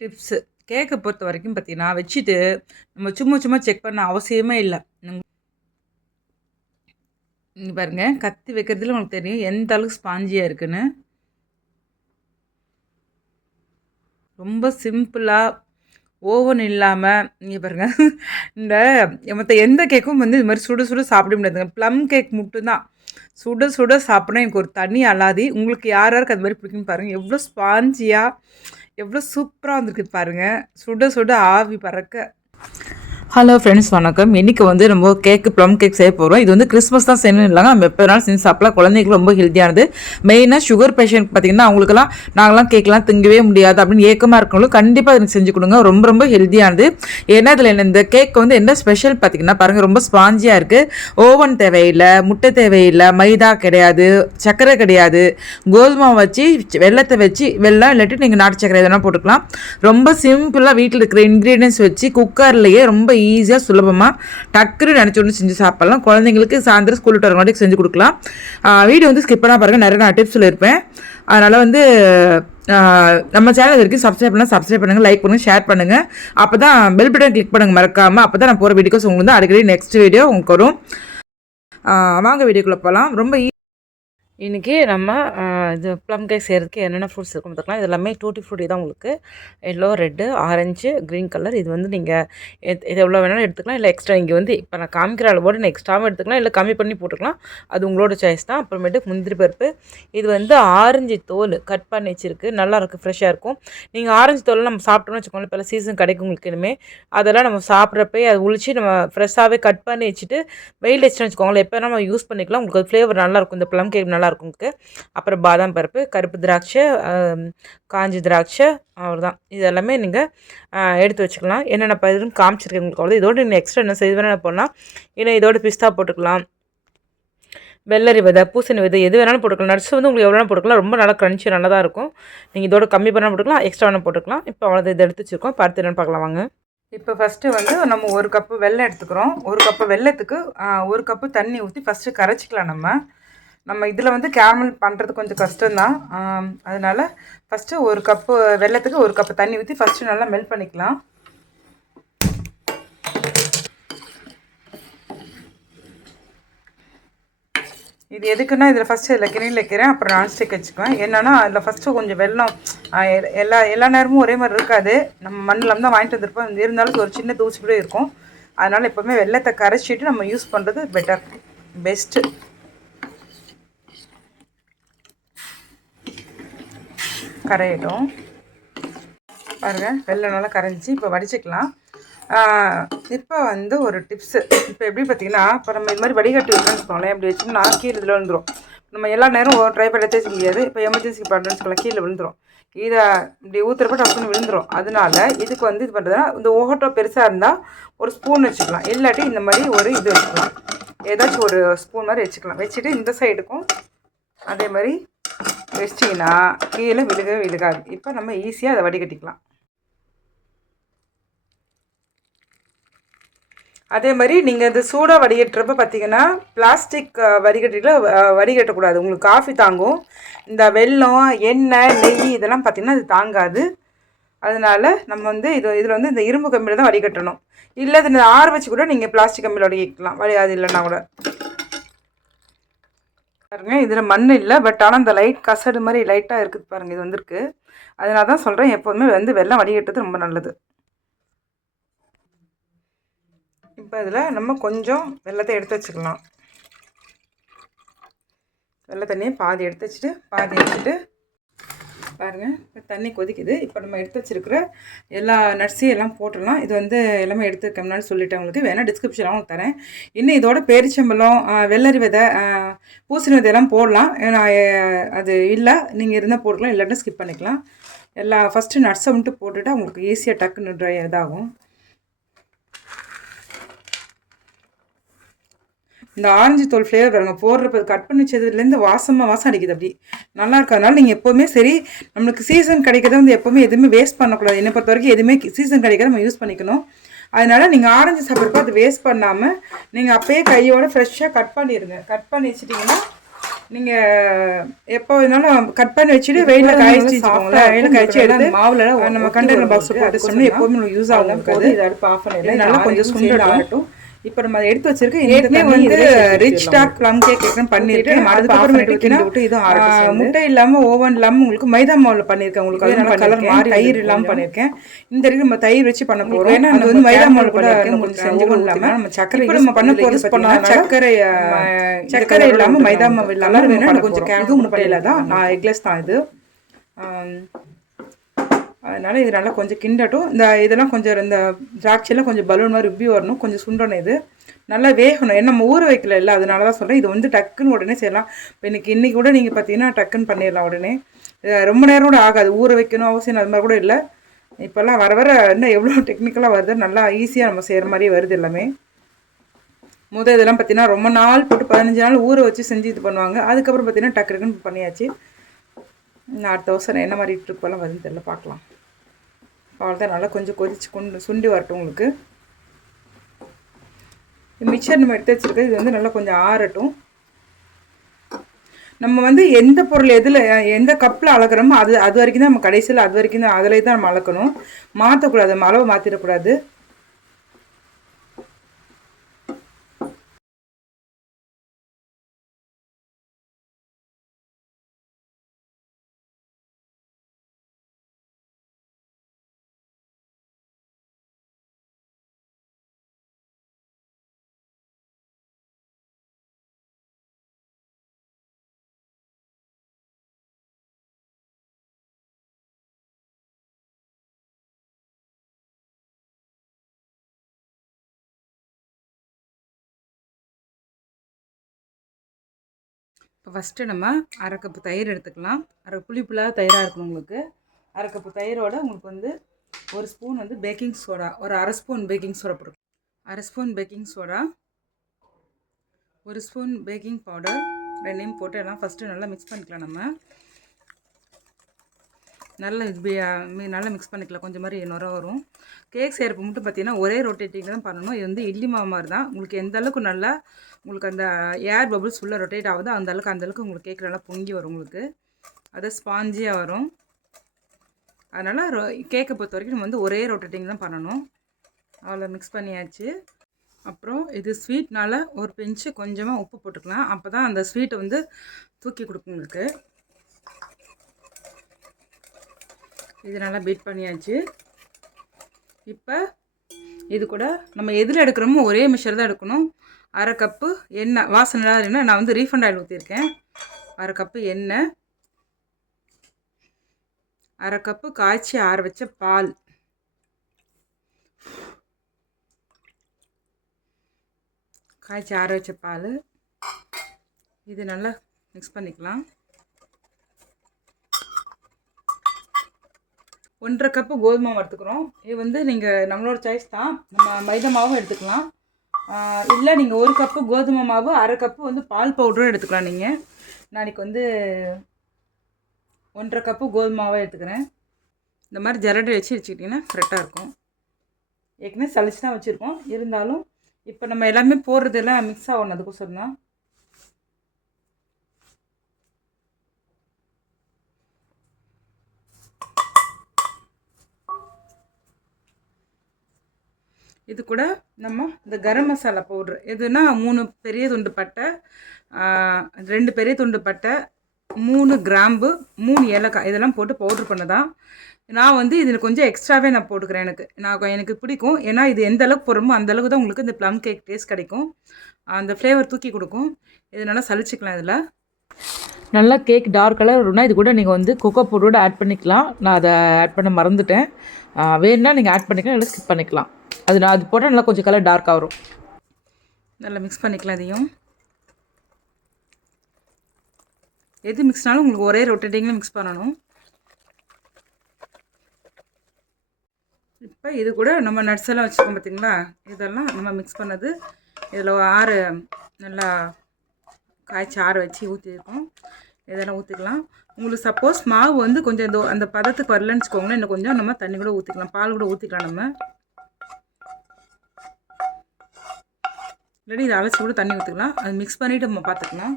Tips. கேக்கை பொறுத்த வரைக்கும் பார்த்தீங்கன்னா வச்சுட்டு நம்ம சும்மா சும்மா செக் பண்ண அவசியமே இல்லை. இங்கே பாருங்கள் கத்தி வைக்கிறதுல உங்களுக்கு தெரியும் எந்த அளவுக்கு ஸ்பாஞ்சியாக இருக்குன்னு. ரொம்ப சிம்பிளாக ஓவன் இல்லாமல் நீங்கள் பாருங்கள் இந்த மற்ற எந்த கேக்கும் வந்து இது மாதிரி சுட சுட சாப்பிட முடியாதுங்க. ப்ளம் கேக் மட்டும்தான். சுட சுட சாப்பிட்னா எனக்கு ஒரு தனி அலாதி. உங்களுக்கு யார் யாருக்கு அது மாதிரி பிடிக்குன்னு பாருங்கள் எவ்வளோ ஸ்பாஞ்சியாக எவ்வளோ சூப்பராக வந்திருக்கு பாருங்கள் சுட சுட ஆவி பறக்க ஹலோ ஃப்ரெண்ட்ஸ் வணக்கம். இன்றைக்கி வந்து நம்ம கேக்கு ப்ளம் கேக் செய்ய போகிறோம் இது வந்து கிறிஸ்மஸ் தான் செய்யணும் இல்லைங்க. நம்ம எப்போ வேணாலும் செஞ்சு சாப்பிடலாம். குழந்தைங்களுக்கு ரொம்ப ஹெல்த்தியானது மெயினாக சுகர் பேஷண்ட் பார்த்திங்கன்னா அவங்களுக்குலாம் நாங்களாம் கேக்லாம் திங்கவே முடியாது அப்படின்னு ஏக்கமாக இருக்கவங்களும் கண்டிப்பாக எனக்கு செஞ்சு கொடுங்க. ரொம்ப ரொம்ப ஹெல்த்தியானது ஏன்னா இதில் இந்த கேக் வந்து என்ன ஸ்பெஷல் பார்த்திங்கன்னா பாருங்கள் ரொம்ப ஸ்பாஞ்சியாக இருக்குது ஓவன் தேவையில்லை முட்டை தேவையில்லை மைதா கிடையாது சர்க்கரை கிடையாது. கோதுமை வச்சு வெள்ளத்தை வச்சு வெள்ளம் இல்லாட்டி நீங்கள் நாட்டு சர்க்கரை எதனா போட்டுக்கலாம். ரொம்ப சிம்பிளாக வீட்டில் இருக்கிற இன்க்ரீடியன்ஸ் வச்சு குக்கர்லேயே ரொம்ப ஈஸியாக சுலபமாக டக்குன்னு நினச்சி ஒன்று செஞ்சு சாப்பிட்லாம். குழந்தைங்களுக்கு சாயந்தரம் ஸ்கூல் விட்டு வரங்காட்டி செஞ்சு கொடுக்கலாம். வீடியோ வந்து ஸ்கிப் பண்ணால் பாருங்கள் நிறைய நான் டிப்ஸ் சொல்லியிருப்பேன். அதனால் வந்து நம்ம சேனல் வரைக்கும் சப்ஸ்கிரைப் பண்ணால் சப்ஸ்கிரைப் பண்ணுங்கள் லைக் பண்ணுங்கள் ஷேர் பண்ணுங்கள் அப்போ தான் பெல் பட்டன் கிளிக் பண்ணுங்கள் மறக்காமல் அப்போ தான் நான் போகிற வீடியோஸ் உங்களுக்கு வந்து அடிக்கடி நெக்ஸ்ட் வீடியோ உங்களுக்கு வரும். வாங்க வீடியோக்குள்ளே போகலாம் ரொம்ப இன்றைக்கி நம்ம இது ப்ளம் கேக் செய்கிறதுக்கு என்னென்ன ஃப்ரூட்ஸ் இருக்கும் பார்த்துக்கலாம் இது எல்லாமே டூட்டி ஃப்ரூட்டி தான் உங்களுக்கு. Yellow red orange green colour இது வந்து நீங்கள் இது எவ்வளோ வேணாலும் எடுத்துக்கலாம். இல்லை எக்ஸ்ட்ரா இங்கே வந்து இப்போ நான் காமிக்கிற அளவோடு நான் எக்ஸ்ட்ராவும் எடுத்துக்கலாம். இல்லை கம்மி பண்ணி போட்டுக்கலாம். அது உங்களோட சாய்ஸ் தான். அப்புறமேட்டு முந்திரி பருப்பு. இது வந்து ஆரஞ்சு தோல் கட் பண்ணி வச்சுருக்கு. நல்லாயிருக்கும் ஃப்ரெஷ்ஷாக இருக்கும். நீங்கள் ஆரஞ்சு தோல் நம்ம சாப்பிட்டோம்னு வச்சுக்கோங்களேன். இப்போ சீசன் கிடைக்கும் உங்களுக்கு இனிமேல் அதெல்லாம் நம்ம சாப்பிட்றப்ப அதை உளிச்சு நம்ம ஃப்ரெஷ்ஷாகவே கட் பண்ணி வச்சுட்டு வெயில் வச்சுன்னு வச்சுக்கோங்களேன். எப்போ நம்ம யூஸ் பண்ணிக்கலாம். உங்களுக்கு ஃப்ளேவர் நல்லாயிருக்கும் இந்த ப்ளம் கேக் நல்லா நல்லாயிருக்கும் உங்களுக்கு அப்புறம் பாதாம் பருப்பு கருப்பு திராட்சை காஞ்சி திராட்சை அவ்வளோதான் இது எல்லாமே நீங்கள் எடுத்து வச்சுக்கலாம். என்னென்ன பயிருன்னு காமிச்சிருக்கேன் உங்களுக்கு அவ்வளோ இதோடு நீங்கள் எக்ஸ்ட்ரா என்ன செய்து வேணால் போடலாம். இல்லை இதோட பிஸ்தா போட்டுக்கலாம். வெள்ளரி விதை பூசணி விதை எது வேணாலும் போட்டுக்கலாம். நட்ஸ் வந்து உங்களுக்கு எவ்வளோ போட்டுக்கலாம். ரொம்ப நல்லா க்ரன்ச்சி நல்லா தான் இருக்கும். நீங்கள் இதோட கம்மி பண்ணால் போட்டுக்கலாம். எக்ஸ்ட்ரா வேணால் போட்டுக்கலாம். இப்போ அவ்வளோ இதை எடுத்து வச்சுருக்கோம். பார்த்து என்னென்னு பார்க்கலாம் வாங்க. இப்போ ஃபஸ்ட்டு வந்து நம்ம ஒரு கப்பு வெள்ளம் எடுத்துக்கிறோம். ஒரு கப்பு வெள்ளத்துக்கு ஒரு கப்பு தண்ணி ஊற்றி ஃபஸ்ட்டு கரைச்சிக்கலாம் நம்ம. நம்ம இதில் வந்து கேரமல் பண்ணுறது கொஞ்சம் கஷ்டம்தான். அதனால் ஃபஸ்ட்டு ஒரு கப்பு வெள்ளத்துக்கு ஒரு கப்பு தண்ணி ஊற்றி ஃபஸ்ட்டு நல்லா மெல்ட் பண்ணிக்கலாம். இது எதுக்குன்னா இதில் ஃபஸ்ட்டு இதில் கிணியில் வைக்கிறேன் அப்புறம் நான்ஸ்டிக் வச்சுக்குவேன். என்னென்னா அதில் ஃபஸ்ட்டு கொஞ்சம் வெள்ளம் எல்லா எல்லா நேரமும் ஒரே மாதிரி இருக்காது. நம்ம மண்ணில் தான் வாங்கிட்டு வந்திருப்போம். இருந்தாலும் ஒரு சின்ன தூசி கூட இருக்கும். அதனால் எப்போவுமே வெள்ளத்தை கரைச்சிட்டு நம்ம யூஸ் பண்ணுறது பெட்டர் பெஸ்ட்டு கரையிடும் பாருங்கள் வெள்ளை நல்லா கரைஞ்சி இப்போ வடிச்சிக்கலாம். இப்போ வந்து ஒரு டிப்ஸு இப்போ எப்படி பார்த்தீங்கன்னா இப்போ நம்ம இது மாதிரி வடிகட்டி வைக்கணும்னு வச்சுக்கோங்களேன். இப்படி வச்சோம்னா கீழே இதில் விழுந்துடும் நம்ம எல்லா நேரம் ட்ரை பண்ண தேய்ச்சி முடியாது. இப்போ எமர்ஜென்சி பண்ணுறோம்னு சொல்லலாம் கீழே விழுந்துடும் இதை இப்படி ஊற்றுறப்ப டப்புன்னு விழுந்துடும் அதனால இதுக்கு வந்து இது பண்ணுறதுனா இந்த ஓட்டோ பெருசாக இருந்தால் ஒரு ஸ்பூன் வச்சுக்கலாம். இல்லாட்டி இந்த மாதிரி ஒரு இது வச்சுக்கலாம். ஏதாச்சும் ஒரு ஸ்பூன் மாதிரி வச்சுக்கலாம். வச்சுட்டு இந்த சைடுக்கும் அதே மாதிரி வச்சிங்கன்னா கீழே விழுகவே விழுகாது. இப்போ நம்ம ஈஸியாக அதை வடிகட்டிக்கலாம். அதே மாதிரி நீங்கள் இந்த சூடாக வடிகட்டுறப்ப பார்த்தீங்கன்னா பிளாஸ்டிக் வடிகட்டியில் வடிகட்டக்கூடாது. உங்களுக்கு காஃபி தாங்கும். இந்த வெல்லம் எண்ணெய் நெய் இதெல்லாம் பார்த்திங்கன்னா அது தாங்காது. அதனால் நம்ம வந்து இது இதில் வந்து இந்த இரும்பு கம்பியில் தான் வடிகட்டணும். இல்லை இது ஆறு வச்சு கூட நீங்கள் பிளாஸ்டிக் கம்பியில் வடிகட்டலாம் வடி அது இல்லைன்னா கூட. பாருங்கள் இதில் மண் இல்லை. பட் ஆனால் இந்த லைட் கசடு மாதிரி லைட்டாக இருக்குது பாருங்கள் இது வந்திருக்கு. அதனால தான் சொல்கிறேன் எப்போதுமே வந்து வெள்ளம் வடிகட்டுறது ரொம்ப நல்லது. இப்போ இதில் நம்ம கொஞ்சம் வெள்ளத்தை எடுத்து வச்சுக்கலாம். வெள்ளை தண்ணியை பாதி எடுத்து வச்சுட்டு பாதி எடுத்துகிட்டு பாருங்கள் இப்போ தண்ணி கொதிக்குது. இப்போ நம்ம எடுத்து வச்சுருக்கிற எல்லா நட்ஸையும் எல்லாம் போட்டுடலாம். இது வந்து எல்லாமே எடுத்துருக்கோம்னாலும் சொல்லிட்டேன் உங்களுக்கு. வேணால் டிஸ்கிரிப்ஷனில் உங்களுக்கு தரேன். இன்னும் இதோட பேரிச்சம்பழம் வெள்ளரி விதை பூசணி விதையெல்லாம் போடலாம். ஏன்னா அது இல்லை. நீங்கள் இருந்தால் போட்டுக்கலாம். இல்லாட்டி ஸ்கிப் பண்ணிக்கலாம். எல்லா ஃபஸ்ட்டு நட்ஸை மட்டும் போட்டுவிட்டு உங்களுக்கு ஈஸியாக டக்குன்னு ட்ரை இதாகும். இந்த ஆரஞ்சு தோல் ஃப்ளேவர் பாருங்க போடுறப்ப கட் பண்ணி வச்சதுலேருந்து வாசமாக வாசம் அடிக்குது அப்படி. நல்லா இருக்கிறதுனால நீங்கள் எப்போவுமே சரி நம்மளுக்கு சீசன் கிடைக்கிறத வந்து எப்போவுமே எதுவுமே வேஸ்ட் பண்ணக்கூடாது. என்னை பொறுத்த வரைக்கும் எதுவுமே சீசன் கிடைக்கிறத நம்ம யூஸ் பண்ணிக்கணும். அதனால் நீங்கள் ஆரஞ்சு சாப்பிட்றப்போ அது வேஸ்ட் பண்ணாமல் நீங்கள் அப்போயே கையோட ஃப்ரெஷ்ஷாக கட் பண்ணிடுங்க கட் பண்ணி வச்சிட்டிங்கன்னா நீங்கள் எப்போ வேணாலும் கட் பண்ணி வச்சுட்டு வெயிலில் காய்ச்சி வெயிலில் காய்ச்சி எடுத்து மாவில் நம்ம கண்டெய்னர் பாக்ஸ் போட்டு எப்போவுமே யூஸ் ஆகும். இருக்காது அடுப்பு ஆஃப் பண்ணிடலாம். நல்லா கொஞ்சம் சுண்டட்டும். இப்போ நம்ம அதை எடுத்து வச்சிருக்க ஏற்கனவே வந்து ரிச் டாக் ப்ளம் கேக் ஏற்கனவே பண்ணியிருக்கேன். முட்டை இல்லாம ஓவன் இல்லாம உங்களுக்கு மைதா மாவுல பண்ணிருக்கேன் உங்களுக்கு நல்லா கலர் மாறி தயிர் இருக்கு இல்லாம கொஞ்சம். பண்ணிருக்கேன் இந்த இருக்கு நம்ம தயிர் வச்சு பண்ண போறோம். வேணா அது வந்து மைதா கேரட் மாவுல நம்ம உங்களுக்கு செஞ்சு செஞ்சு ஊத்திக்கலாம். இல்லாம நம்ம சர்க்கரை நம்ம பண்ண பார்த்தீங்கன்னா பண்ணதுனால சர்க்கரை சர்க்கரை இந்த இல்லாம colour மைதா. மாவு colour இல்லாம வேணா வேணும் கொஞ்சம் கூட முட்டையில தான். நான் எக்லெஸ் தான் இது. அதனால் இது நல்லா கொஞ்சம் கிண்டட்டும். இந்த இதெல்லாம் கொஞ்சம் இந்த திராட்சையெல்லாம் கொஞ்சம் பலூன் மாதிரி உப்பி வரணும். கொஞ்சம் சுண்டணும் இது. நல்லா வேகணும். ஏன்னா நம்ம ஊற வைக்கல இல்லை. அதனால தான் சொல்கிறேன் இது வந்து டக்குன்னு உடனே செய்யலாம். இப்போ இன்னைக்கு இன்றைக்கி கூட நீங்கள் பார்த்தீங்கன்னா டக்குன்னு பண்ணிடலாம் உடனே. ரொம்ப நேரம் கூட ஆகாது. ஊற வைக்கணும். அவசியம் அது மாதிரி கூட இல்லை. இப்போல்லாம் வர வர இன்னும் எவ்வளோ டெக்னிக்கலாக வருது. நல்லா ஈஸியாக நம்ம செய்கிற மாதிரியே வருது எல்லாமே. முத இதெல்லாம் பார்த்தீங்கன்னா ரொம்ப நாள் போட்டு பதினஞ்சு நாள் ஊற வச்சு செஞ்சு இது பண்ணுவாங்க. அதுக்கப்புறம் பார்த்தீங்கன்னா டக்கு டக்குன்னு பண்ணியாச்சு. நான் அடுத்த வருஷம் என்ன மாதிரி ட்ரிப்பெல்லாம் வருதுன்னு தெரியல. பார்க்கலாம் அவ்வளோதான் நல்லா கொஞ்சம் கொதிச்சு கொண்டு சுண்டி வரட்டும் உங்களுக்கு. மிக்சர் நம்ம எடுத்து வச்சுருக்கோம் இது வந்து நல்லா கொஞ்சம் ஆறட்டும். நம்ம வந்து எந்த பொருள் எதில் எந்த கப்பில் அளக்குறோமோ அது அது வரைக்கும் தான் நம்ம கடைசியில் அது வரைக்கும் தான் அதிலே தான் நம்ம அளக்கணும். மாற்றக்கூடாது நம்ம அளவை மாற்றிடக்கூடாது இப்போ ஃபஸ்ட்டு நம்ம அரை கப்பு தயிர் எடுத்துக்கலாம். அரை புளிப்புலாத தயிராக இருக்கணும் உங்களுக்கு. அரை கப்பு தயிரோட உங்களுக்கு வந்து ஒரு ஸ்பூன் வந்து பேக்கிங் சோடா ஒரு அரை ஸ்பூன் பேக்கிங் சோடா போடும் அரை ஸ்பூன் பேக்கிங் சோடா ஒரு ஸ்பூன் பேக்கிங் பவுடர் ரெண்டையும் போட்டு எல்லாம் ஃபஸ்ட்டு நல்லா மிக்ஸ் பண்ணிக்கலாம் நம்ம. நல்லா மி- நல்லா மிக்ஸ் பண்ணிக்கலாம். கொஞ்சம் மாதிரி நுர வரும். கேக் செய்கிறப்ப மட்டும் பார்த்தீங்கன்னா ஒரே ரொட்டேட்டிங் தான் பண்ணணும். இது வந்து இட்லி மாவு மாதிரி தான் உங்களுக்கு எந்த அளவுக்கு நல்லா உங்களுக்கு அந்த ஏர் பபுள்ஸ் ஃபுல்லாக ரொட்டேட் ஆகுதோ அந்த அளவுக்கு அந்த அளவுக்கு உங்களுக்கு கேக் நல்லா பொங்கி வரும் உங்களுக்கு. அது ஸ்பாஞ்சியாக வரும். அதனால் ரொ கேக்கை பொறுத்த வரைக்கும் நம்ம வந்து ஒரே ரொட்டேட்டிங் தான் பண்ணணும். அவ்வளோ மிக்ஸ் பண்ணியாச்சு. அப்புறம் இது ஸ்வீட்னால ஒரு பெஞ்சு கொஞ்சமாக உப்பு போட்டுக்கலாம். அப்போ தான் அந்த ஸ்வீட்டை வந்து தூக்கி கொடுக்கும் உங்களுக்கு. இது நல்லா பீட் பண்ணியாச்சு. இப்போ இது கூட நம்ம எதில் எடுக்கிறோமோ ஒரே மிஷர் தான் எடுக்கணும். அரை கப்பு எண்ணெய் வாசனை இல்லாத எண்ணெய் நான் வந்து ரீஃபண்ட் ஆயில் ஊற்றிருக்கேன் அரை கப்பு எண்ணெய் அரை கப்பு காய்ச்சி ஆற வச்ச பால். காய்ச்சி ஆற வச்ச பால். இது நல்லா மிக்ஸ் பண்ணிக்கலாம். ஒன்றரை கப்பு கோதுமை மாவு எடுத்துக்கிறோம் இது வந்து நீங்கள் நம்மளோட சாய்ஸ் தான். நம்ம மைதா மாவும் எடுத்துக்கலாம். இல்லை நீங்கள் ஒரு கப்பு கோதுமை மாவு அரை கப்பு வந்து பால் பவுடரும் எடுத்துக்கலாம் நீங்கள் நாளைக்கு வந்து ஒன்றரை கப்பு கோதுமை மாவை எடுத்துக்கிறேன். இந்த மாதிரி ஜரடை வச்சு வச்சுக்கிட்டிங்கன்னா கரெக்டாக இருக்கும். ஏற்கனவே சளிச்சு தான் வச்சுருக்கோம். இருந்தாலும் இப்போ நம்ம எல்லாமே போடுறது எல்லாம் மிக்ஸ் ஆகணும். அதுக்கோசரம் தான். இது கூட நம்ம இந்த கரம் மசாலா பவுட்ரு எதுனா மூணு பெரிய துண்டு பட்டை ரெண்டு பெரிய துண்டு பட்டை மூணு கிராம்பு மூணு ஏலக்காய் இதெல்லாம் போட்டு பவுட்ரு பண்ணதான். நான் வந்து இதில் கொஞ்சம் எக்ஸ்ட்ராவே நான் போட்டுக்கிறேன் எனக்கு. நான் எனக்கு பிடிக்கும். ஏன்னா இது எந்த அளவுக்கு போடுறோமோ அந்த அளவுக்கு தான் உங்களுக்கு இந்த ப்ளம் கேக் டேஸ்ட் கிடைக்கும். அந்த ஃப்ளேவர் தூக்கி கொடுக்கும். இது நல்லா சலிச்சுக்கலாம் இதில். நல்லா கேக் டார்க் கலர் வரும்னா இது கூட நீங்கள் வந்து கொக்கோ பவுடரோடு ஆட் பண்ணிக்கலாம். நான் அதை ஆட் பண்ண மறந்துட்டேன். வேணுன்னா நீங்கள் ஆட் பண்ணிக்கலாம் இல்லை ஸ்கிப் பண்ணிக்கலாம். அது நான் அது போட்டால் நல்லா கொஞ்சம் கலர் டார்க்காக வரும். நல்லா மிக்ஸ் பண்ணிக்கலாம் அதையும் எது மிக்ஸ்னாலும் உங்களுக்கு ஒரே ரொட்டேட்டிங்கில் மிக்ஸ் பண்ணணும். இப்போ இது கூட நம்ம நட்ஸ் எல்லாம் வச்சுருக்கோம் பார்த்தீங்களா இதெல்லாம் நம்ம மிக்ஸ் பண்ணது. இதில் ஆறு நல்லா காய்ச்சி ஆற வச்சு ஊற்றிருக்கோம் இதெல்லாம் ஊற்றிக்கலாம் உங்களுக்கு சப்போஸ் மாவு வந்து கொஞ்சம் இந்த அந்த பதத்துக்கு வரலன்னு வச்சுக்கோங்களேன் இன்னும் கொஞ்சம் நம்ம தண்ணி கூட ஊற்றிக்கலாம் பால் கூட ஊற்றிக்கலாம் நம்ம. இல்லாட்டி இதை அலசி கூட தண்ணி ஊற்றுக்கலாம் அது மிக்ஸ் பண்ணிவிட்டு நம்ம பார்த்துக்கலாம்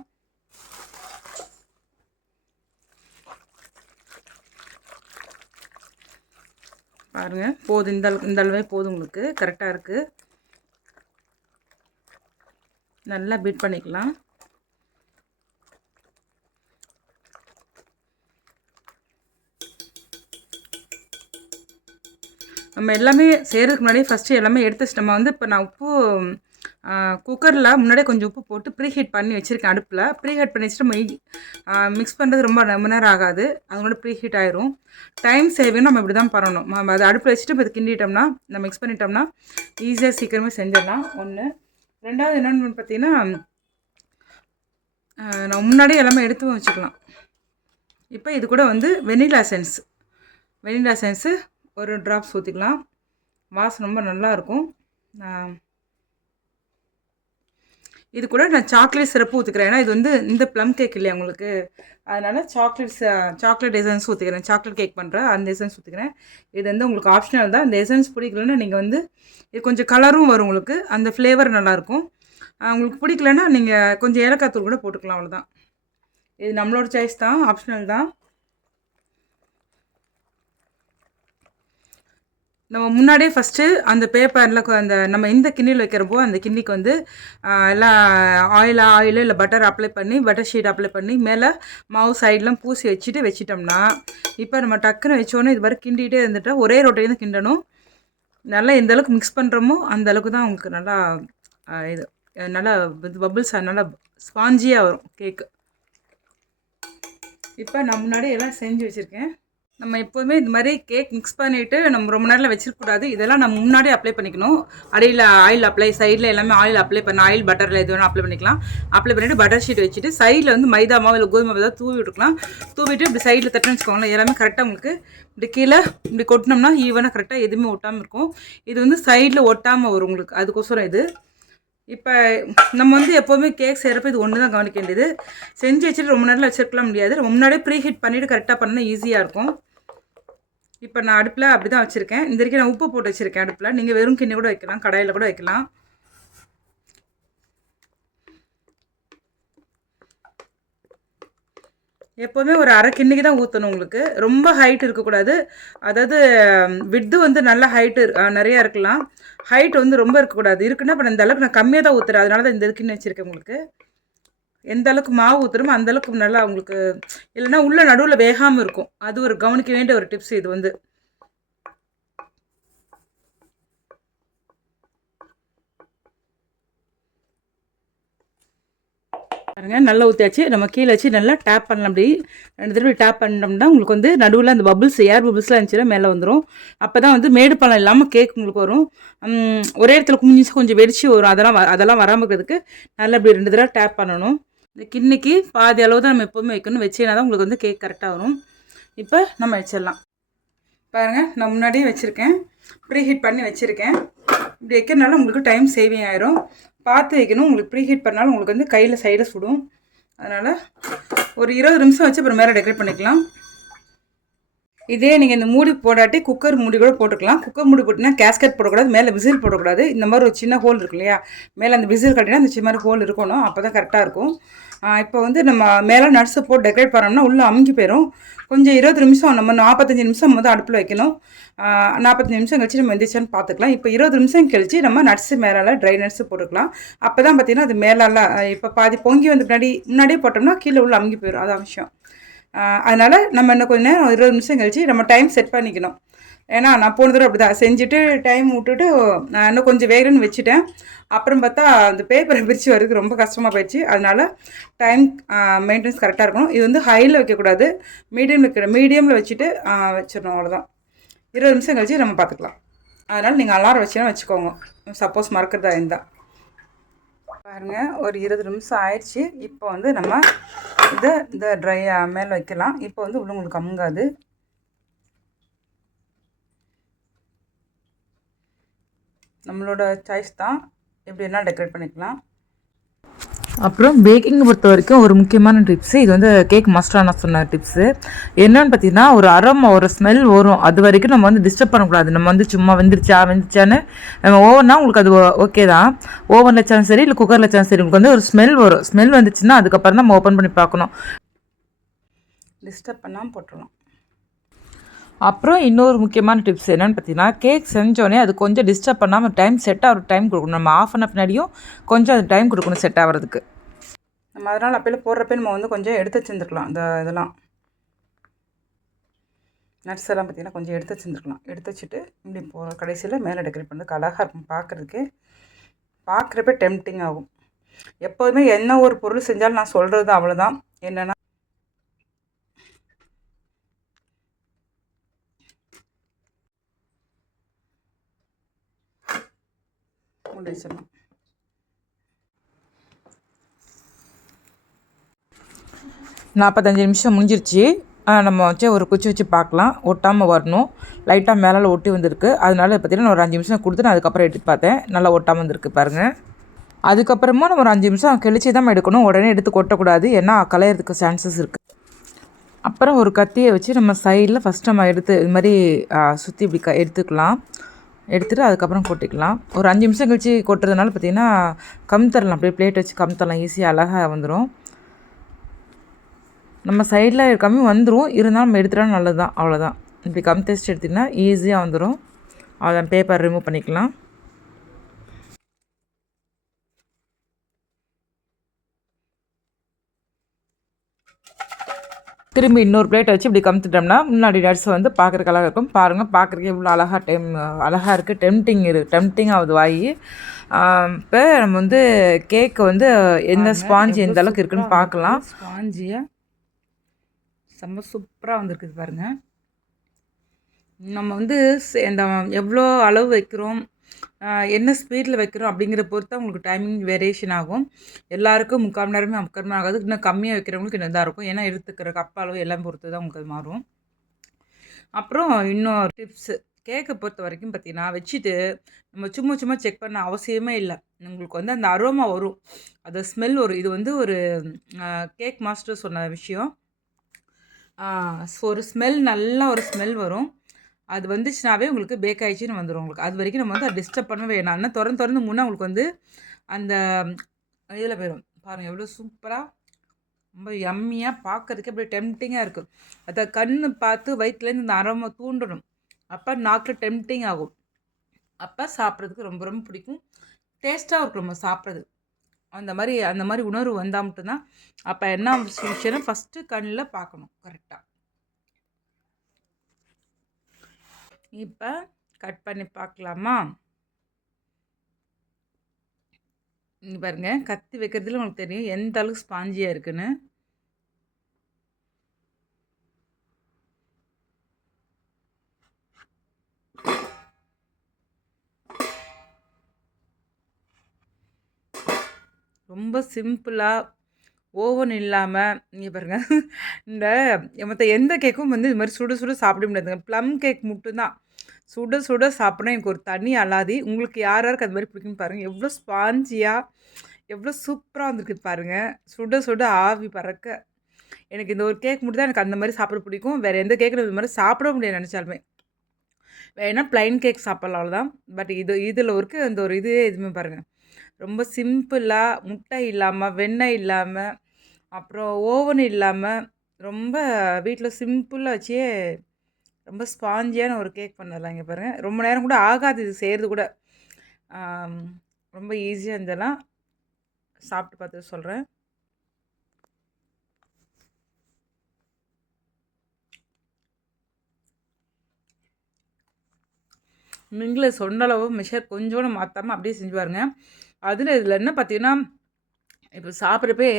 பாருங்கள் போதும் இந்த அளவுக்கு இந்த அளவே போதும் உங்களுக்கு. கரெக்டாக இருக்குது நல்லா பீட் பண்ணிக்கலாம். நம்ம எல்லாமே செய்கிறதுக்கு முன்னாடி ஃபஸ்ட்டு எல்லாமே எடுத்து நம்ம வந்து இப்போ நான் உப்பு குக்கரில் முன்னாடியே கொஞ்சம் உப்பு போட்டு ப்ரீ ஹீட் பண்ணி வச்சுருக்கேன் அடுப்பில். ப்ரீ ஹீட் பண்ணி வச்சுட்டு மிக்ஸ் பண்ணுறது ரொம்ப ரொம்ப நேரம் ஆகாது. அதனோட ப்ரீ ஹீட் ஆயிரும். டைம் சேவிங் நம்ம இப்படி தான் பண்ணணும் நம்ம அதை அடுப்பில் வச்சுட்டு இப்போ கிண்டிட்டோம்னா நம்ம மிக்ஸ் பண்ணிட்டோம்னா ஈஸியாக சீக்கிரமே செஞ்சிடலாம். ஒன்று ரெண்டாவது என்னென்னு பார்த்தீங்கன்னா நான் முன்னாடியே எல்லாமே எடுத்து வச்சுக்கலாம். இப்போ இது கூட வந்து வெனிலா சென்ஸ் வெனிலா சென்ஸு ஒரு ட்ராப்ஸ் ஊற்றிக்கலாம் வாசம் ரொம்ப நல்லாயிருக்கும் நான் இது கூட நான் சாக்லேட் சிறப்பு ஊற்றுக்கிறேன் ஏன்னா இது வந்து இந்த ப்ளம் கேக் இல்லையா உங்களுக்கு? அதனால் சாக்லேட்ஸ் சாக்லேட் எசன்ஸ் ஊற்றிக்கிறேன் சாக்லேட் கேக் பண்ணுறேன் அந்த எசன்ஸ் ஊற்றுக்கிறேன் இது வந்து உங்களுக்கு ஆப்ஷனல் தான். இந்த எசன்ஸ் பிடிக்கலன்னா நீங்கள் வந்து இது கொஞ்சம் கலரும் வரும் உங்களுக்கு. அந்த ஃப்ளேவர் நல்லாயிருக்கும் உங்களுக்கு பிடிக்கலன்னா நீங்கள் கொஞ்சம் ஏலக்காய் தூள் கூட போட்டுக்கலாம் அவ்வளோதான் இது நம்மளோட சாய்ஸ் தான். ஆப்ஷனல் தான். நம்ம முன்னாடியே ஃபஸ்ட்டு அந்த பேப்பரில் அந்த நம்ம இந்த கிண்ணியில் வைக்கிறப்போ அந்த கிண்ணிக்கு வந்து எல்லாம் ஆயிலாக ஆயிலோ இல்லை பட்டர் அப்ளை பண்ணி பட்டர் ஷீட் அப்ளை பண்ணி மேலே மாவு சைட்லாம் பூசி வச்சுட்டு வச்சிட்டோம்னா இப்போ நம்ம டக்குன்னு வச்சோன்னே இது வரை கிண்டிகிட்டே இருந்துட்டா ஒரே ரொட்டையும் தான் கிண்டணும். நல்லா எந்த அளவுக்கு மிக்ஸ் பண்ணுறோமோ அந்த அளவுக்கு தான் உங்களுக்கு நல்லா இது நல்லா இது பபுள்ஸ் நல்லா ஸ்பாஞ்சியாக வரும் கேக்கு இப்போ நான் முன்னாடி எல்லாம் செஞ்சு வச்சுருக்கேன். நம்ம எப்போதுமே இந்த மாதிரி கேக் மிக்ஸ் பண்ணிவிட்டு நம்ம ரொம்ப நேரம் வச்சிருக்கக்கூடாது. இதெல்லாம் நம்ம முன்னாடியே அப்ளை பண்ணிக்கணும். அடியில் ஆயில் அப்ளை சைடில் எல்லாமே ஆயில் அப்ளை பண்ண ஆயில் பட்டரில் எது வேணால் அப்ளை பண்ணிக்கலாம். அப்ளை பண்ணிவிட்டு பட்டர் ஷீட் வச்சுட்டு சைடில் வந்து மைதா மாவு இல்லை கோதுமை மாவு ஏதாவது தூவி விட்டுக்கலாம். தூவிட்டு இப்படி சைடில் தட்டுன்னு வச்சுக்கோங்களேன். எல்லாமே கரெக்டாக உங்களுக்கு இப்படி கீழே இப்படி கொட்டினோம்னா ஈவனாக கரெக்டாக எதுவுமே ஒட்டாமல் இருக்கும். இது வந்து சைடில் ஒட்டாமல் வரும் உங்களுக்கு. அதுக்கோசரம் இது. இப்போ நம்ம வந்து எப்போவுமே கேக் செய்கிறப்ப இது ஒன்று தான் கவனிக்க வேண்டியது. செஞ்சு வச்சுட்டு ரொம்ப நேரம் வச்சிருக்கலாம் முடியாது. முன்னாடியே ப்ரீ ஹீட் பண்ணிவிட்டு கரெக்டாக பண்ணால் ஈஸியாக இருக்கும். இப்போ நான் அடுப்பில் அப்படி தான் வச்சுருக்கேன். இந்த வரைக்கும் நான் உப்பு போட்டு வச்சுருக்கேன் அடுப்பில். நீங்கள் வெறும் கிண்ணி கூட வைக்கலாம் கடாயில் கூட வைக்கலாம். எப்போவுமே ஒரு அரை கிண்ணிக்கு தான் ஊற்றணும் உங்களுக்கு. ரொம்ப ஹைட் இருக்கக்கூடாது. அதாவது விட்டு வந்து நல்ல ஹைட்டு நிறையா இருக்கலாம். ஹைட் வந்து ரொம்ப இருக்கக்கூடாது. இருக்குன்னா இப்போ இந்த அளவுக்கு நான் கம்மியாக தான் ஊற்றுறேன் அதனால தான் இந்த கிண்ணி வச்சுருக்கேன் உங்களுக்கு. எந்த அளவுக்கு மாவு ஊற்றுறமோ அந்த அளவுக்கு நல்லா அவங்களுக்கு இல்லைன்னா உள்ள நடுவில் வேகாமல் இருக்கும். அது ஒரு கவனிக்க வேண்டிய ஒரு டிப்ஸ் இது வந்து. பாருங்க நல்லா ஊற்றியாச்சு நம்ம கீழே வச்சு நல்லா டேப் பண்ணலாம் அப்படி. ரெண்டு தடவை டேப் பண்ணோம்னா உங்களுக்கு வந்து நடுவில் அந்த பபுள்ஸ் ஏர் பபுள்ஸ்லாம் இருந்துச்சுன்னா மேலே வந்துடும் அப்போ தான் வந்து மேடு பழம் இல்லாமல் கேக் உங்களுக்கு வரும். ஒரே இடத்துல குமிஞ்சு கொஞ்சம் வெடிச்சு வரும். அதெல்லாம் வ- அதெல்லாம் வராமல் இருக்கிறதுக்கு நல்லா இப்படி ரெண்டு தடவை டேப் பண்ணணும். இந்த கிண்ணிக்கு பாதி அளவு தான் நம்ம எப்போவுமே வைக்கணும். வச்சேனா தான் உங்களுக்கு வந்து கேக் கரெக்டாக வரும். இப்போ நம்ம வச்சிடலாம். பாருங்கள் நான் முன்னாடியே வச்சுருக்கேன். ப்ரீ ஹீட் பண்ணி வச்சுருக்கேன். இப்படி வைக்கிறனால உங்களுக்கு டைம் சேவிங் ஆயிரும். பார்த்து வைக்கணும். உங்களுக்கு ப்ரீ ஹீட் பண்ணாலும் உங்களுக்கு வந்து கையில் சைடில் சுடும். அதனால் ஒரு இருபது நிமிஷம் வச்சு அப்புறம் மேலே டெக்கரேட் பண்ணிக்கலாம். இதே நீங்கள் இந்த மூடி போடாட்டி குக்கர் மூடி கூட போட்டுக்கலாம். குக்கர் மூடி போட்டிங்கன்னா கேஸ்கட் போடக்கூடாது மேலே விசில் போடக்கூடாது. இந்த மாதிரி ஒரு சின்ன ஹோல் இருக்கு இல்லையா? மேலே அந்த விசில் கட்டினா அந்த சின்ன மாதிரி ஹோல் இருக்கணும். அப்போ தான் கரெக்டாக இருக்கும். இப்போ வந்து நம்ம மேலே நட்ஸை போட்டு டெக்கரேட் பண்ணோம்னா உள்ளே அமுங்கி போயிடும் கொஞ்சம் இருபது நிமிஷம் நம்ம நாற்பத்தஞ்சு நிமிஷம் வந்து அடுப்பில் வைக்கணும். நாற்பத்தஞ்சு நிமிஷம் கழிச்சு நம்ம எந்திரிச்சான்னு பார்த்துக்கலாம். இப்போ இருபது நிமிஷம் கழிச்சு நம்ம நட்ஸு மேலால் ட்ரை நட்ஸு போட்டுக்கலாம். அப்போ தான் பார்த்தீங்கன்னா அது மேலால் இப்போ பாதி பொங்கி வந்து முன்னாடி முன்னாடியே போட்டோம்னா கீழே உள்ளே அமுங்கி போயிடும் அது விஷயம். அதனால் நம்ம இன்னும் கொஞ்சம் நேரம் இருபது நிமிஷம் கழிச்சு நம்ம டைம் செட் பண்ணிக்கணும். ஏன்னா நான் போன தடவை அப்படி தான் செஞ்சுட்டு டைம் விட்டுட்டு நான் இன்னும் கொஞ்சம் வேகன்னு வச்சுட்டேன். அப்புறம் பார்த்தா அந்த பேப்பரை பிரித்து வரதுக்கு ரொம்ப கஷ்டமாக போயிடுச்சு. அதனால் டைம் மெயின்டெனன்ஸ் கரெக்டாக இருக்கணும். இது வந்து ஹையில் வைக்கக்கூடாது. மீடியமில் வைக்க மீடியமில் வச்சுட்டு வச்சிடணும். அவ்வளோதான் இருபது நிமிஷம் கழிச்சு நம்ம பார்த்துக்கலாம். அதனால் நீங்கள் அலாரம் வச்சுன்னா வச்சுக்கோங்க. சப்போஸ் மறக்கிறதா இருந்தால் பாருங்கள் ஒரு இருபது நிமிஷம் ஆயிடுச்சு. இப்போ வந்து நம்ம இதை இந்த ட்ரை மேலே வைக்கலாம். இப்போ வந்து உள்ளவங்களுக்கு உங்களுக்கு அமுங்காது. நம்மளோட சாய்ஸ் தான். எப்படி என்ன டெக்கரேட் பண்ணிக்கலாம். அப்புறம் பேக்கிங் பொறுத்த வரைக்கும் ஒரு முக்கியமான டிப்ஸு இது வந்து கேக் மஸ்டான சொன்ன டிப்ஸு என்னன்னு பார்த்தீங்கன்னா ஒரு அரோமா ஒரு ஸ்மெல் வரும். அது வரைக்கும் நம்ம வந்து டிஸ்டர்ப் பண்ணக்கூடாது. நம்ம வந்து சும்மா வெந்துருச்சா வெந்துருச்சான்னு நம்ம ஓவன்னா உங்களுக்கு அது ஓகே தான். ஓவனில் வச்சாலும் சரி இல்லை குக்கரில் வச்சாலும் சரி உங்களுக்கு வந்து ஒரு ஸ்மெல் வரும். ஸ்மெல் வந்துச்சுன்னா அதுக்கப்புறம் தான் நம்ம ஓப்பன் பண்ணி பார்க்கணும். டிஸ்டர்ப் பண்ணாமல் போட்டுடலாம் அப்புறம் இன்னொரு முக்கியமான டிப்ஸ் என்னென்னு பார்த்தீங்கன்னா கேக் செஞ்சோடனே அது கொஞ்சம் டிஸ்டர்ப் பண்ணாமல் டைம் செட் ஆகிற டைம் கொடுக்கணும். நம்ம ஆஃப் அன் பின்னாடியும் கொஞ்சம் அது டைம் கொடுக்கணும் செட் ஆகிறதுக்கு நம்ம அதனால் அப்போல போடுறப்ப நம்ம வந்து கொஞ்சம் எடுத்து வச்சுருந்துருக்கலாம் இந்த இதெல்லாம். நட்ஸ் எல்லாம் பார்த்திங்கன்னா கொஞ்சம் எடுத்து வச்சுருந்துருக்கலாம். எடுத்து வச்சுட்டு இப்படி போ கடைசியில் மேலே டெக்கரேட் பண்ணுறதுக்கு அழகாக இருக்கும் பார்க்குறதுக்கு பார்க்குறப்ப டெம்டிங் ஆகும். எப்போதுமே என்ன ஒரு பொருள் செஞ்சாலும் நான் சொல்கிறது அவ்வளோதான் என்னென்னா மூடி வச்சிடணும் நாற்பத்தஞ்சு நிமிஷம் முடிஞ்சிருச்சு. நம்ம வச்சு ஒரு குச்சி வச்சு பார்க்கலாம். ஒட்டாமல் வரணும். லைட்டாக மேலே ஒட்டி வந்திருக்கு. அதனால பார்த்தீங்கன்னா நான் ஒரு அஞ்சு நிமிஷம் கொடுத்து நான் அதுக்கப்புறம் எடுத்து பார்த்தேன். நல்லா ஒட்டாமல் வந்திருக்கு பாருங்கள் அதுக்கப்புறமா நம்ம ஒரு அஞ்சு நிமிஷம் கழிச்சு தான் எடுக்கணும். உடனே எடுத்து கொட்டக்கூடாது. ஏன்னா கலையிறதுக்கு சான்சஸ் இருக்குது அப்புறம் ஒரு கத்தியை வச்சு நம்ம சைடில் ஃபஸ்ட் நம்ம எடுத்து இது மாதிரி சுற்றி இப்படி க எடுத்துக்கலாம். எடுத்துகிட்டு அதுக்கப்புறம் கொட்டிக்கலாம். ஒரு அஞ்சு நிமிஷம் கழிச்சு கொட்டுறதுனால பார்த்தீங்கன்னா கம் தரலாம். அப்படியே பிளேட் வச்சு கம் தரலாம். ஈஸியாக அழகாக வந்துடும் நம்ம சைடில் கம்மி வந்துடும் இருந்தாலும் நம்ம எடுத்துட்டா நல்லது தான் அவ்வளோதான் இப்படி கம் டெஸ்ட் எடுத்திங்கன்னா ஈஸியாக வந்துடும் அவ்வளோதான் பேப்பர் ரிமூவ் பண்ணிக்கலாம். திரும்பி இன்னொரு பிளேட் வச்சு இப்படி கமுத்துட்டோம்னா முன்னாடி நட்ஸ் வந்து பார்க்குறக்கு அழகாக இருக்கும். பாருங்கள் பார்க்குறதுக்கு இவ்வளோ அழகாக டெம் அழகாக இருக்குது டெம்டிங் இருக்குது டெம்டிங் ஆகுது வாய். இப்போ நம்ம வந்து கேக்கு வந்து எந்த ஸ்பாஞ்ச் எந்த அளவுக்கு இருக்குன்னு பார்க்கலாம். ஸ்பாஞ்சியாக செம்ம சூப்பராக வந்திருக்குது பாருங்கள் நம்ம வந்து இந்த எவ்வளோ அளவு வைக்கிறோம் என்ன ஸ்பீடில் வைக்கிறோம் அப்படிங்கிற பொறுத்து தான் உங்களுக்கு டைமிங் வேரியேஷன் ஆகும். எல்லாருக்கும் முக்கால் மணி நேரமே முக்கால் மணி நேரம் ஆகாது. இன்னும் கம்மியாக வைக்கிறவங்களுக்கு இன்னும் தான் இருக்கும். ஏன்னா எடுத்துக்கிற கப் அளவு எல்லாம் பொறுத்து தான் உங்களுக்கு அது மாறும். அப்புறம் இன்னும் டிப்ஸு கேக்கை பொறுத்த வரைக்கும் பார்த்திங்கன்னா வச்சுட்டு நம்ம சும்மா சும்மா செக் பண்ண அவசியமே இல்லை. உங்களுக்கு வந்து அந்த அரோமா வரும். அந்த ஸ்மெல் வரும் இது வந்து ஒரு கேக் மாஸ்டர் சொன்ன விஷயம். ஒரு ஸ்மெல் நல்ல ஒரு ஸ்மெல் வரும். அது வந்துச்சுனாவே உங்களுக்கு பேக் ஆயிடுச்சுன்னு வந்துடும் உங்களுக்கு. அது வரைக்கும் நம்ம வந்து அதை டிஸ்டர்ப் பண்ணவே வேணாம். ஆனால் திறந்து திறந்து முன்னே உங்களுக்கு வந்து அந்த இதில் போயிடும் பாருங்கள் எவ்வளோ சூப்பராக ரொம்ப யம்மியாக பார்க்கறதுக்கு அப்படியே டெம்டிங்காக இருக்கும் அதை கண்ணு பார்த்து வயிற்றுலேருந்து இந்த அரோமா தூண்டணும். அப்போ நாக்கில் டெம்டிங் ஆகும். அப்போ சாப்பிட்றதுக்கு ரொம்ப ரொம்ப பிடிக்கும். டேஸ்ட்டாக இருக்கும் நம்ம சாப்பிட்றது. அந்த மாதிரி அந்த மாதிரி உணர்வு வந்தால் மட்டும்தான். அப்போ என்ன விஷயம் ஃபஸ்ட்டு கண்ணில் பார்க்கணும். கரெக்டாக இப்போ கட் பண்ணி பார்க்கலாமா இங்க பாருங்க கத்தி வைக்கிறதுல உங்களுக்கு தெரியும் எந்த அளவுக்கு ஸ்பாஞ்சியாக இருக்குன்னு. ரொம்ப சிம்பிளாக ஓவன் இல்லாமல் இங்கே பாருங்கள் இந்த மற்ற எந்த கேக்கும் வந்து இது மாதிரி சுட சுட சாப்பிட முடியாதுங்க. ப்ளம் கேக் மட்டும்தான். சுட சுட சாப்பிட்னா எனக்கு ஒரு தனி அலாதி. உங்களுக்கு யார் யாருக்கு அது மாதிரி பிடிக்கும் பாருங்கள் எவ்வளோ ஸ்பாஞ்சியாக எவ்வளோ சூப்பராக வந்திருக்கு பாருங்கள் சுட சுட ஆவி பறக்க. எனக்கு இந்த ஒரு கேக் மட்டும் தான் எனக்கு அந்த மாதிரி சாப்பிட பிடிக்கும். வேறு எந்த கேக்கில் இது மாதிரி சாப்பிட முடியாது நினச்சாலுமே. வேணால் ப்ளைன் கேக் சாப்பிட்லாம் அவ்வளோதான் பட் இது இதில் ஒருக்கு அந்த ஒரு இது எதுவுமே பாருங்கள் ரொம்ப சிம்பிளாக முட்டை இல்லாமல் வெண்ணெய் இல்லாமல் அப்புறம் ஓவன் இல்லாமல் ரொம்ப வீட்டில் சிம்பிளாக வச்சே ரொம்ப ஸ்பாஞ்சியான ஒரு கேக் பண்ணலாம் இங்கே பாருங்கள் ரொம்ப நேரம் கூட ஆகாது இது செய்கிறது கூட. ரொம்ப ஈஸியாக இருந்தெல்லாம் சாப்பிட்டு பார்த்து சொல்கிறேன் நீங்களே சொன்ன அளவு கொஞ்சோண்டு மாற்றாமல் அப்படியே செஞ்சு பாருங்க. அதில் இதில் என்ன பார்த்தீங்கன்னா இப்போ சாப்பிட்றப்பே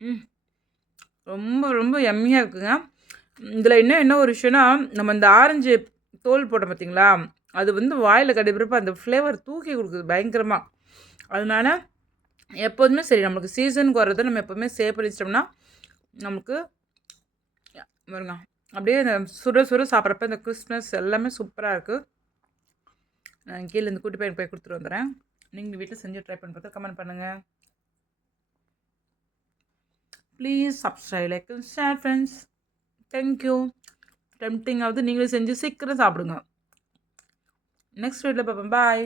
ம் ரொம்ப ரொம்ப எம்மியாக இருக்குங்க. இதில் என்ன என்ன ஒரு விஷயம்னா நம்ம இந்த ஆரஞ்சு தோல் போட்டோம் பார்த்தீங்களா அது வந்து வாயில் கடிக்கிறப்ப அந்த ஃப்ளேவர் தூக்கி கொடுக்குது பயங்கரமாக அதனால எப்போதுமே சரி நம்மளுக்கு சீசனுக்கு வர்றதை நம்ம எப்போதுமே சேவ் பண்ணிச்சிட்டோம்னா நமக்கு வருங்க அப்படியே இந்த சுட சுட சாப்பிட்றப்ப இந்த கிறிஸ்மஸ் எல்லாமே சூப்பராக இருக்குது நான் கீழே இந்த கூட்டி போய் போய் கொடுத்துட்டு வந்துடுறேன். நீங்கள் வீட்டில் செஞ்சு ட்ரை பண்ணி பார்த்து கமெண்ட் பண்ணுங்கள் please subscribe like share friends thank you tempting ஆகுது. நீங்களே செஞ்சு சீக்கிரம் சாப்பிடுங்க. நெக்ஸ்ட் வீட்டில் பார்ப்போம். பாய்